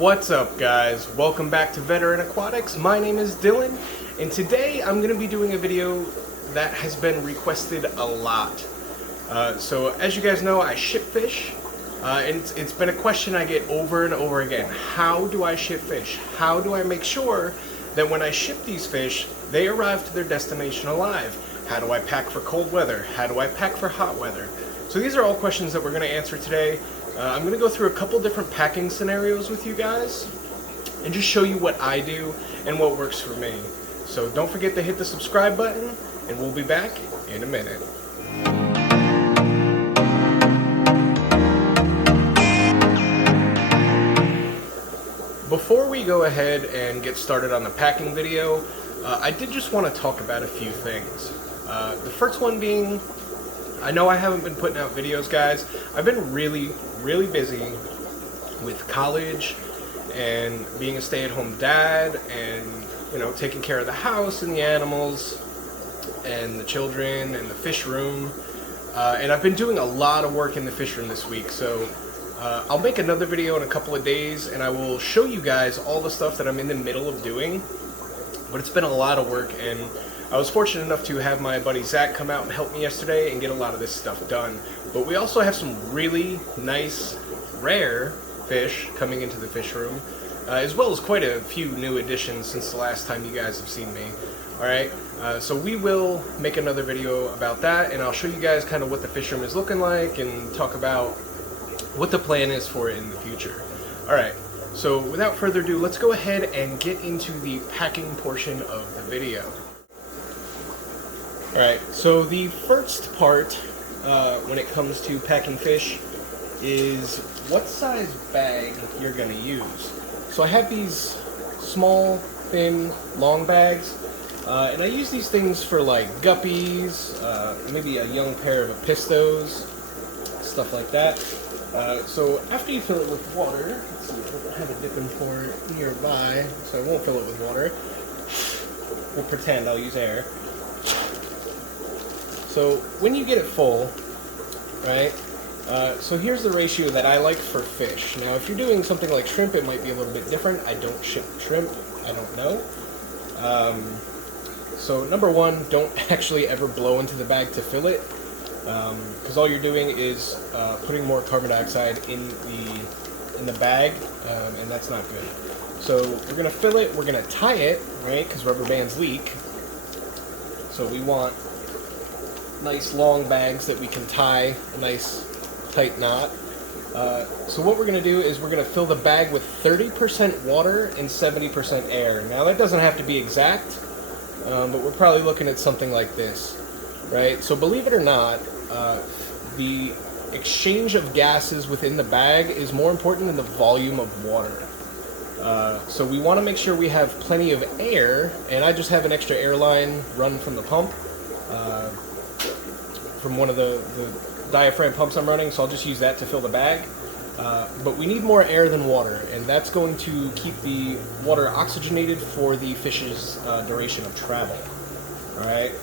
What's up, guys? Welcome back to Veteran Aquatics. My name is Dylan, and today I'm going to be doing a video that has been requested a lot. So as you guys know, I ship fish, and it's been a question I get over and over again. How do I ship fish? How do I make sure that when I ship these fish, they arrive to their destination alive? How do I pack for cold weather? How do I pack for hot weather? So these are all questions that we're going to answer today. I'm going to go through a couple different packing scenarios with you guys and just show you what I do and what works for me. So don't forget to hit the subscribe button, and we'll be back in a minute. Before we go ahead and get started on the packing video, I did just want to talk about a few things. The first one being, I know I haven't been putting out videos, guys. I've been really busy with college and being a stay-at-home dad and, you know, taking care of the house and the animals and the children and the fish room. And I've been doing a lot of work in the fish room this week, so I'll make another video in a couple of days and I will show you guys all the stuff that I'm in the middle of doing. But it's been a lot of work, and I was fortunate enough to have my buddy Zach come out and help me yesterday and get a lot of this stuff done. But we also have some really nice, rare fish coming into the fish room, as well as quite a few new additions since the last time you guys have seen me. Alright, so we will make another video about that, and I'll show you guys kind of what the fish room is looking like and talk about what the plan is for it in the future. Alright, so without further ado, let's go ahead and get into the packing portion of the video. Alright, so the first part when it comes to packing fish is what size bag you're going to use. So I have these small, thin, long bags, and I use these things for like guppies, maybe a young pair of apistos, stuff like that. So after you fill it with water, let's see, I don't have a dipping port nearby, so I won't fill it with water. We'll pretend I'll use air. So when you get it full, right, so here's the ratio that I like for fish. Now if you're doing something like shrimp, it might be a little bit different. I don't ship shrimp, I don't know. So number one, don't actually ever blow into the bag to fill it, because all you're doing is putting more carbon dioxide in the bag, and that's not good. So we're going to fill it, we're going to tie it, right, because rubber bands leak. So we want nice long bags that we can tie a nice tight knot. So what we're going to do is we're going to fill the bag with 30% water and 70% air. Now that doesn't have to be exact, but we're probably looking at something like this, right? So believe it or not, the exchange of gases within the bag is more important than the volume of water. So we want to make sure we have plenty of air, and I just have an extra air line run from the pump, from one of the diaphragm pumps I'm running, so I'll just use that to fill the bag. But we need more air than water, and that's going to keep the water oxygenated for the fish's duration of travel. Alright?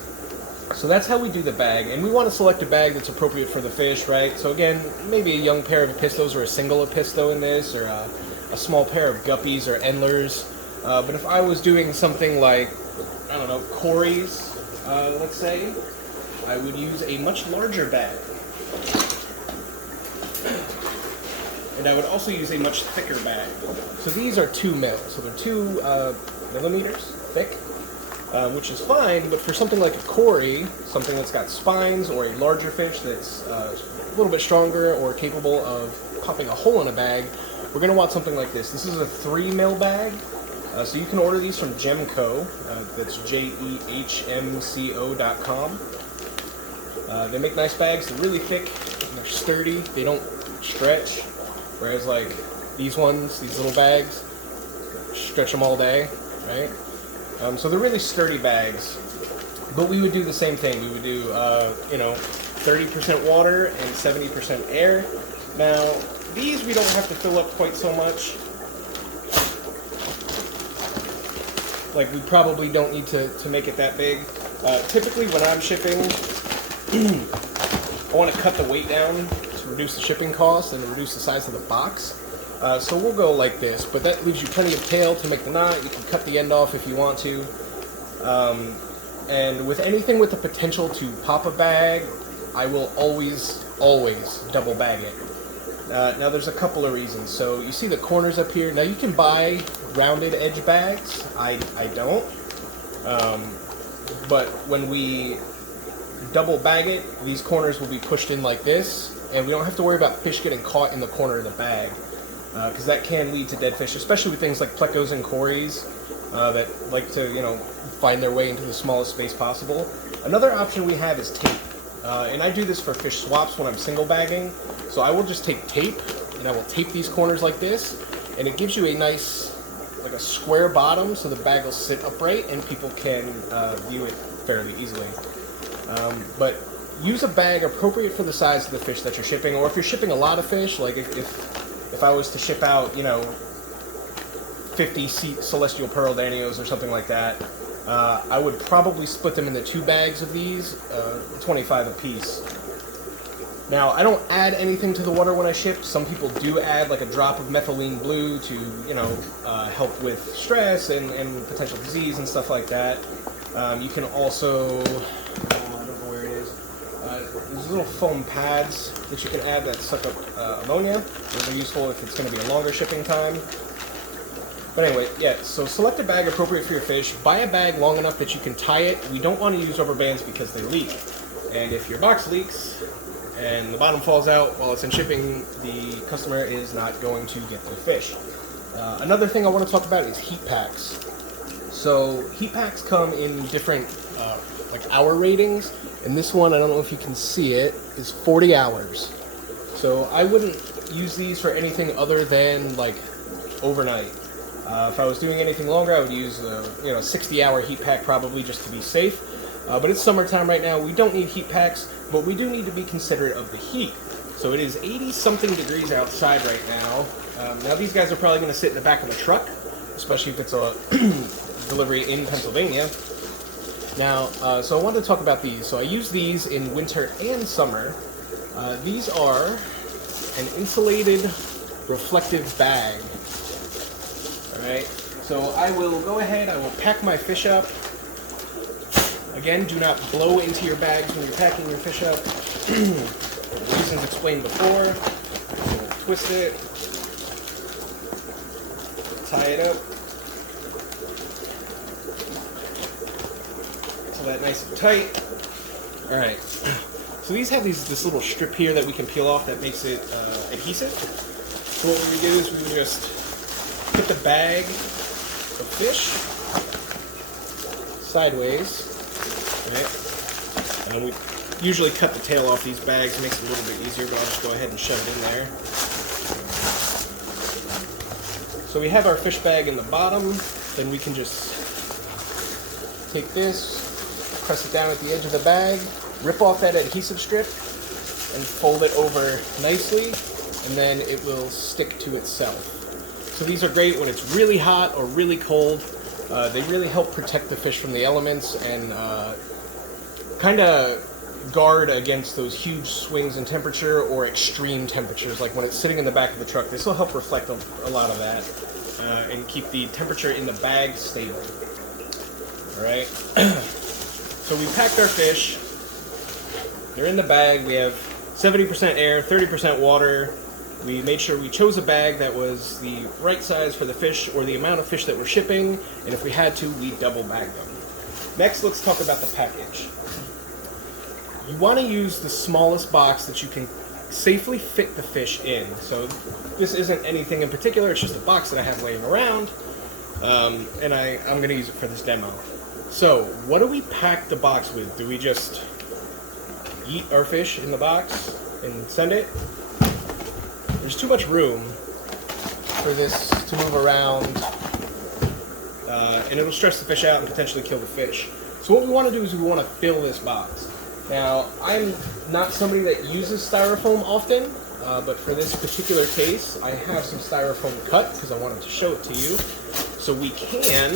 So that's how we do the bag, and we want to select a bag that's appropriate for the fish, right? So again, maybe a young pair of apistos or a single apisto in this, or a small pair of guppies or endlers. But if I was doing something like, I don't know, cories, let's say, I would use a much larger bag. And I would also use a much thicker bag. So these are 2 mil, so they're 2 millimeters thick, which is fine, but for something like a cory, something that's got spines, or a larger fish that's a little bit stronger or capable of popping a hole in a bag, we're going to want something like this. This is a 3 mil bag, so you can order these from Gemco, that's jehmco.com. They make nice bags, they're really thick, and they're sturdy, they don't stretch, whereas like these ones, these little bags, stretch them all day, right? So they're really sturdy bags, but we would do the same thing. We would do, 30% water and 70% air. Now, these we don't have to fill up quite so much. Like, we probably don't need to make it that big. Typically, when I'm shipping, I want to cut the weight down to reduce the shipping cost and to reduce the size of the box. So we'll go like this, but that leaves you plenty of tail to make the knot. You can cut the end off if you want to. And with anything with the potential to pop a bag, I will always double bag it. Now there's a couple of reasons. So you see the corners up here. Now you can buy rounded edge bags. I don't. But when we double bag it, these corners will be pushed in like this, and we don't have to worry about fish getting caught in the corner of the bag, because that can lead to dead fish, especially with things like plecos and cories that like to, find their way into the smallest space possible. Another option we have is tape, and I do this for fish swaps when I'm single bagging. So I will just take tape, and I will tape these corners like this, and it gives you a nice, like a square bottom, so the bag will sit upright and people can view it fairly easily. But use a bag appropriate for the size of the fish that you're shipping, or if you're shipping a lot of fish, like if I was to ship out, 50 celestial pearl danios or something like that, I would probably split them into 2 bags of these, 25 a piece. Now, I don't add anything to the water when I ship. Some people do add like a drop of methylene blue to, help with stress and potential disease and stuff like that. You can also, I don't know where it is, there's little foam pads that you can add that suck up ammonia. Those are useful if it's going to be a longer shipping time. But anyway, yeah, so select a bag appropriate for your fish. Buy a bag long enough that you can tie it. We don't want to use rubber bands because they leak. And if your box leaks and the bottom falls out while it's in shipping, the customer is not going to get their fish. Another thing I want to talk about is heat packs. So heat packs come in different like hour ratings, and this one, I don't know if you can see it, is 40 hours. So I wouldn't use these for anything other than like overnight. If I was doing anything longer, I would use a 60-hour heat pack probably, just to be safe. But it's summertime right now. We don't need heat packs, but we do need to be considerate of the heat. So it is 80-something degrees outside right now. Now these guys are probably going to sit in the back of the truck, especially if it's a delivery in Pennsylvania. Now, so I wanted to talk about these. So I use these in winter and summer. These are an insulated reflective bag. Alright, so I will go ahead, I will pack my fish up. Again, do not blow into your bags when you're packing your fish up. The reasons explained before. So twist it, tie it up, so that nice and tight. Alright, so these have this little strip here that we can peel off that makes it adhesive. So what we would do is we would just put the bag of fish sideways, right? And we usually cut the tail off these bags. It makes it a little bit easier, but I'll just go ahead and shove it in there. So we have our fish bag in the bottom. Then we can just take this, press it down at the edge of the bag, rip off that adhesive strip, and fold it over nicely, and then it will stick to itself. So these are great when it's really hot or really cold. They really help protect the fish from the elements and kind of guard against those huge swings in temperature or extreme temperatures, like when it's sitting in the back of the truck. This will help reflect a lot of that and keep the temperature in the bag stable. Alright, so we packed our fish. They're in the bag. We have 70% air, 30% water. We made sure we chose a bag that was the right size for the fish or the amount of fish that we're shipping, and if we had to, we double bag them. Next, let's talk about the package. You want to use the smallest box that you can safely fit the fish in. So this isn't anything in particular, it's just a box that I have laying around, and I'm going to use it for this demo. So, what do we pack the box with? Do we just eat our fish in the box and send it? There's too much room for this to move around, and it'll stress the fish out and potentially kill the fish. So what we want to do is we want to fill this box. Now, I'm not somebody that uses styrofoam often, but for this particular case, I have some styrofoam cut because I wanted to show it to you. So we can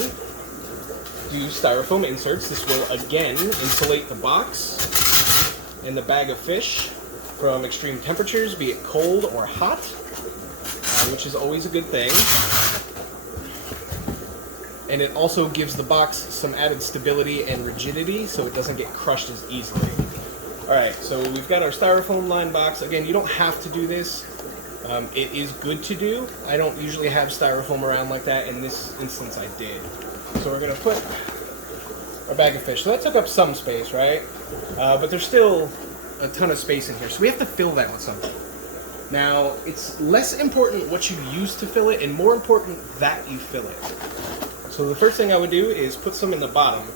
do styrofoam inserts. This will, again, insulate the box and the bag of fish from extreme temperatures, be it cold or hot. which is always a good thing. And it also gives the box some added stability and rigidity so it doesn't get crushed as easily. Alright, so we've got our styrofoam lined box. Again, you don't have to do this. It is good to do. I don't usually have styrofoam around like that. In this instance, I did. So we're going to put our bag of fish. So that took up some space, right? But there's still a ton of space in here. So we have to fill that with something. Now, it's less important what you use to fill it and more important that you fill it. So the first thing I would do is put some in the bottom.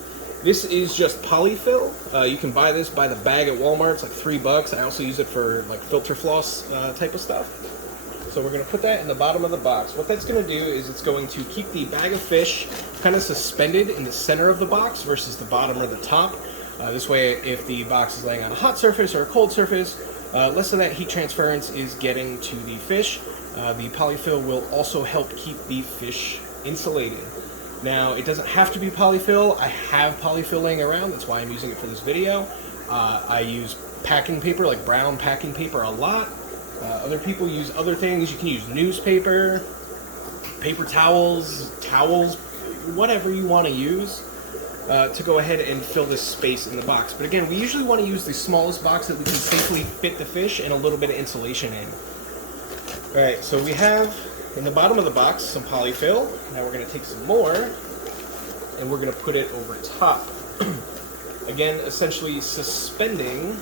This is just polyfill. You can buy this by the bag at Walmart. It's like $3. I also use it for like filter floss type of stuff. So we're going to put that in the bottom of the box. What that's going to do is it's going to keep the bag of fish kind of suspended in the center of the box versus the bottom or the top. This way, if the box is laying on a hot surface or a cold surface, less of that heat transference is getting to the fish. The polyfill will also help keep the fish insulated. Now, it doesn't have to be polyfill. I have polyfill laying around. That's why I'm using it for this video. I use packing paper, like brown packing paper, a lot. Other people use other things. You can use newspaper, paper towels, whatever you want to use to go ahead and fill this space in the box. But again, we usually want to use the smallest box that we can safely fit the fish and a little bit of insulation in. Alright, so we have in the bottom of the box some polyfill. Now we're going to take some more and we're going to put it over top. Again, essentially suspending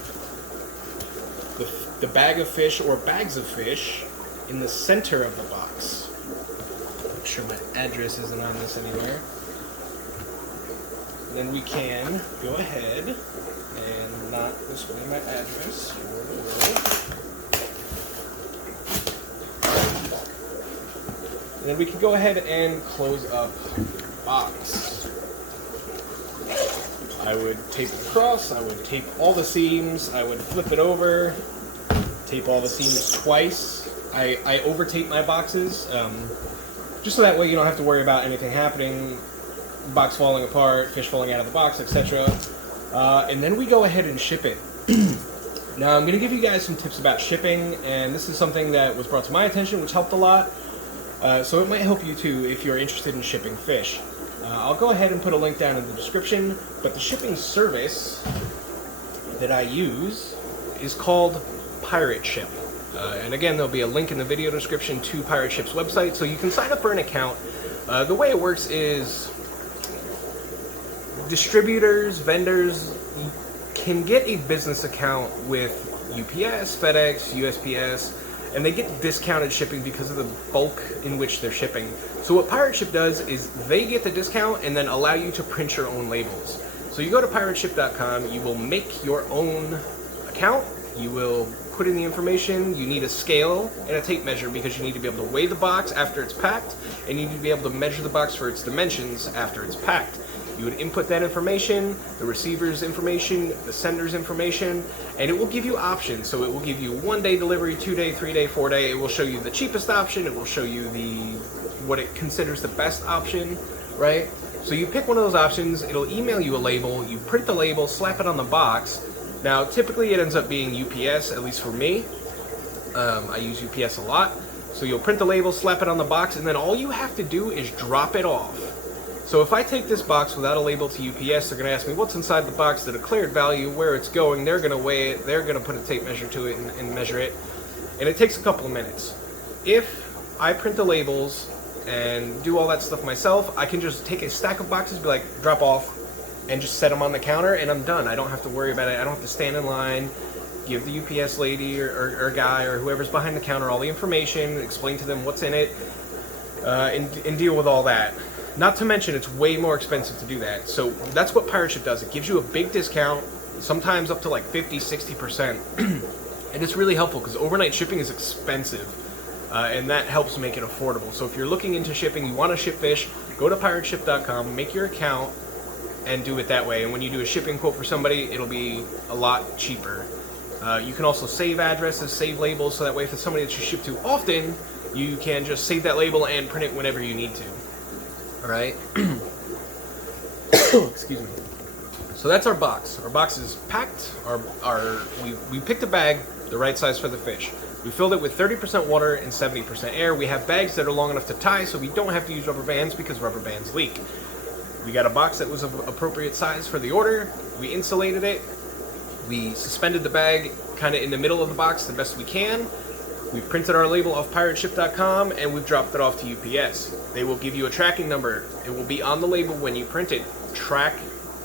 the bag of fish or bags of fish in the center of the box. Make sure my address isn't on this anywhere. Then we can go ahead and not display my address for the world. And then we can go ahead and close up the box. I would tape it across, I would tape all the seams, I would flip it over, tape all the seams twice. I over tape my boxes, just so that way you don't have to worry about anything happening, box falling apart, fish falling out of the box, etc. And then we go ahead and ship it. Now I'm going to give you guys some tips about shipping, and this is something that was brought to my attention, which helped a lot. So it might help you too if you're interested in shipping fish. I'll go ahead and put a link down in the description, but the shipping service that I use is called Pirate Ship. And again, there'll be a link in the video description to Pirate Ship's website, so you can sign up for an account. The way it works is distributors, vendors can get a business account with UPS, FedEx, USPS, and they get discounted shipping because of the bulk in which they're shipping. So what Pirate Ship does is they get the discount and then allow you to print your own labels. So you go to pirateship.com, you will make your own account, you will put in the information, you need a scale and a tape measure because you need to be able to weigh the box after it's packed, and you need to be able to measure the box for its dimensions after it's packed. You would input that information, the receiver's information, the sender's information, and it will give you options. So it will give you 1-day delivery, 2-day, 3-day, 4-day. It will show you the cheapest option. It will show you what it considers the best option, right? So you pick one of those options. It'll email you a label. You print the label, slap it on the box. Now, typically it ends up being UPS, at least for me. I use UPS a lot. So you'll print the label, slap it on the box, and then all you have to do is drop it off. So if I take this box without a label to UPS, they're going to ask me what's inside the box, the declared value, where it's going. They're going to weigh it. They're going to put a tape measure to it and measure it. And it takes a couple of minutes. If I print the labels and do all that stuff myself, I can just take a stack of boxes, be like, drop off, and just set them on the counter, and I'm done. I don't have to worry about it. I don't have to stand in line, give the UPS lady or guy or whoever's behind the counter all the information, explain to them what's in it, and deal with all that. Not to mention, it's way more expensive to do that. So that's what Pirate Ship does. It gives you a big discount, sometimes up to like 50, 60%. And it's really helpful because overnight shipping is expensive. And that helps make it affordable. So if you're looking into shipping, you want to ship fish, go to pirateship.com, make your account, and do it that way. And when you do a shipping quote for somebody, it'll be a lot cheaper. You can also save addresses, save labels, so that way if it's somebody that you ship to often, you can just save that label and print it whenever you need to. Alright? Excuse me. So that's our box. Our box is packed. We picked a bag the right size for the fish. We filled it with 30% water and 70% air. We have bags that are long enough to tie, so we don't have to use rubber bands because rubber bands leak. We got a box that was of appropriate size for the order. We insulated it. We suspended the bag kind of in the middle of the box the best we can. We printed our label off pirateship.com and we've dropped it off to UPS. They will give you a tracking number. It will be on the label when you print it. Track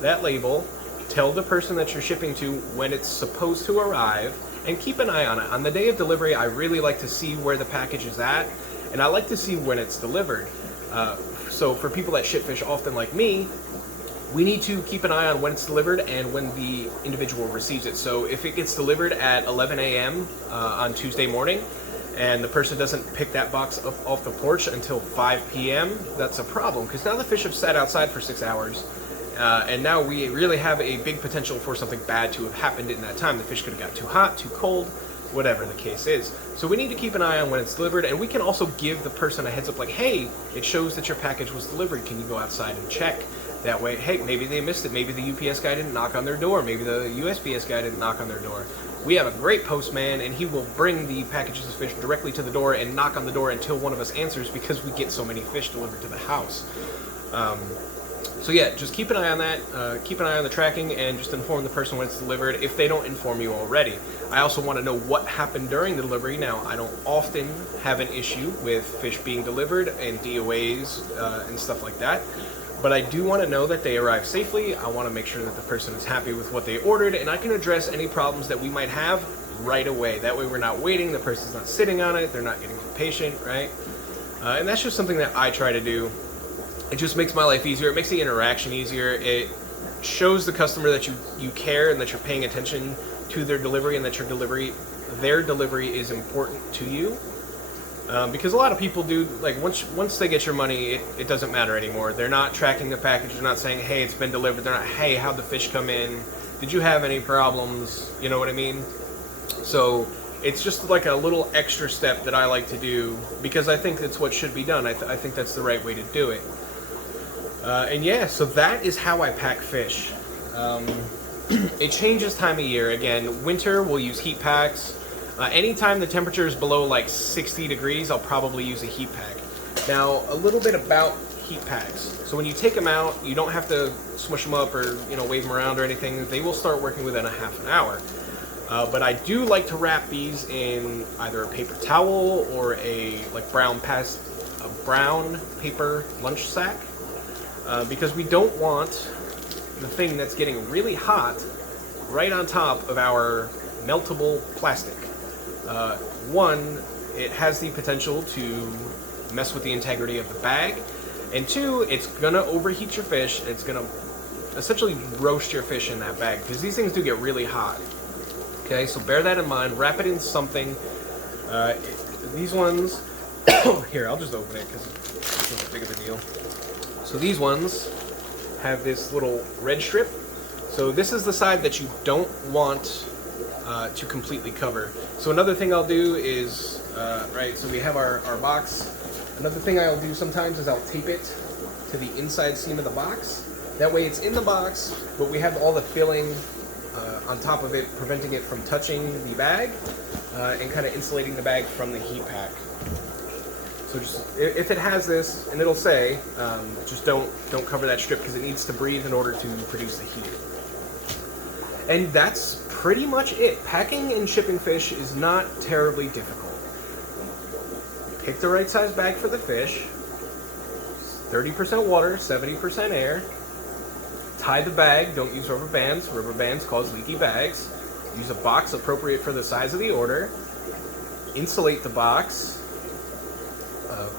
that label. Tell the person that you're shipping to when it's supposed to arrive, and keep an eye on it. On the day of delivery, I really like to see where the package is at, and I like to see when it's delivered. So for people that ship fish often like me, we need to keep an eye on when it's delivered and when the individual receives it. So if it gets delivered at 11 a.m. On Tuesday morning, and the person doesn't pick that box up off the porch until 5 p.m., that's a problem, because now the fish have sat outside for 6 hours, and now we really have a big potential for something bad to have happened in that time. The fish could have got too hot, too cold, whatever the case is. So we need to keep an eye on when it's delivered, and we can also give the person a heads up like, hey, it shows that your package was delivered. Can you go outside and check? That way, hey, maybe they missed it. Maybe the UPS guy didn't knock on their door. Maybe the USPS guy didn't knock on their door. We have a great postman, and he will bring the packages of fish directly to the door and knock on the door until one of us answers, because we get so many fish delivered to the house. So yeah, just keep an eye on that. Keep an eye on the tracking, and just inform the person when it's delivered if they don't inform you already. I also want to know what happened during the delivery. Now, I don't often have an issue with fish being delivered and DOAs and stuff like that, but I do want to know that they arrived safely. I want to make sure that the person is happy with what they ordered, and I can address any problems that we might have right away. That way we're not waiting, the person's not sitting on it, they're not getting impatient, right? And that's just something that I try to do. It just makes my life easier. It makes the interaction easier. It shows the customer that you care and that you're paying attention to their delivery, and that their delivery is important to you. Because a lot of people do, like, once they get your money, it doesn't matter anymore. They're not tracking the package. They're not saying, hey, it's been delivered. They're not, hey, how'd the fish come in? Did you have any problems? You know what I mean? So it's just like a little extra step that I like to do, because I think it's what should be done. I think that's the right way to do it. And yeah, so that is how I pack fish. It changes time of year. Again, winter we'll use heat packs. Anytime the temperature is below like 60 degrees, I'll probably use a heat pack. Now, a little bit about heat packs. So when you take them out, you don't have to smush them up or wave them around or anything. They will start working within a half an hour. But I do like to wrap these in either a paper towel or a brown paper lunch sack, because we don't want the thing that's getting really hot right on top of our meltable plastic. One, it has the potential to mess with the integrity of the bag, and two, it's gonna overheat your fish. It's gonna essentially roast your fish in that bag, because these things do get really hot. Okay, so bear that in mind. Wrap it in something. These ones, here, I'll just open it because it's not that big of a deal. So these ones have this little red strip. So this is the side that you don't want to completely cover. So another thing I'll do is, so we have our box. Another thing I'll do sometimes is I'll tape it to the inside seam of the box. That way it's in the box, but we have all the filling on top of it, preventing it from touching the bag, and kind of insulating the bag from the heat pack. So just, if it has this, and it'll say, just don't cover that strip, because it needs to breathe in order to produce the heat. And that's pretty much it. Packing and shipping fish is not terribly difficult. Pick the right size bag for the fish, 30% water, 70% air. Tie the bag, don't use rubber bands. Rubber bands cause leaky bags. Use a box appropriate for the size of the order. Insulate the box.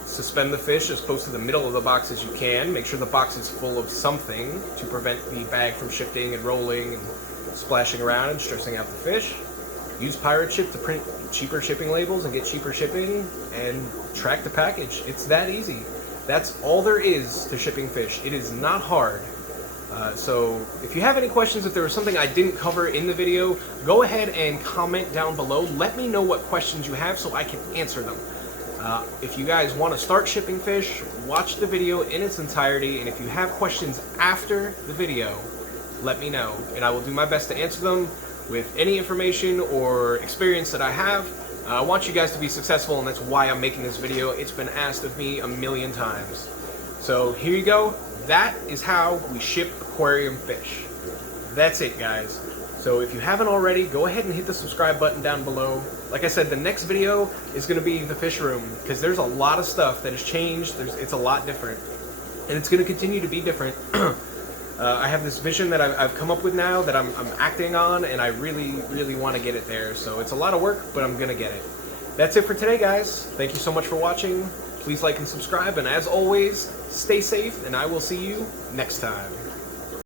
Suspend the fish as close to the middle of the box as you can. Make sure the box is full of something to prevent the bag from shifting and rolling and splashing around and stressing out the fish. Use Pirate Ship to print cheaper shipping labels and get cheaper shipping, and track the package. It's that easy. That's all there is to shipping fish. It is not hard. So if you have any questions, if there was something I didn't cover in the video, go ahead and comment down below. Let me know what questions you have so I can answer them. If you guys want to start shipping fish, watch the video in its entirety, and if you have questions after the video, let me know, and I will do my best to answer them with any information or experience that I have. I want you guys to be successful, and that's why I'm making this video. It's been asked of me a million times. So here you go. That is how we ship aquarium fish. That's it, guys. So if you haven't already, go ahead and hit the subscribe button down below. Like I said, the next video is going to be the fish room, because there's a lot of stuff that has changed. It's a lot different, and it's going to continue to be different. I have this vision that I've come up with now that I'm acting on, and I really want to get it there. So it's a lot of work, but I'm going to get it. That's it for today, guys. Thank you so much for watching. Please like and subscribe, and as always, stay safe, and I will see you next time.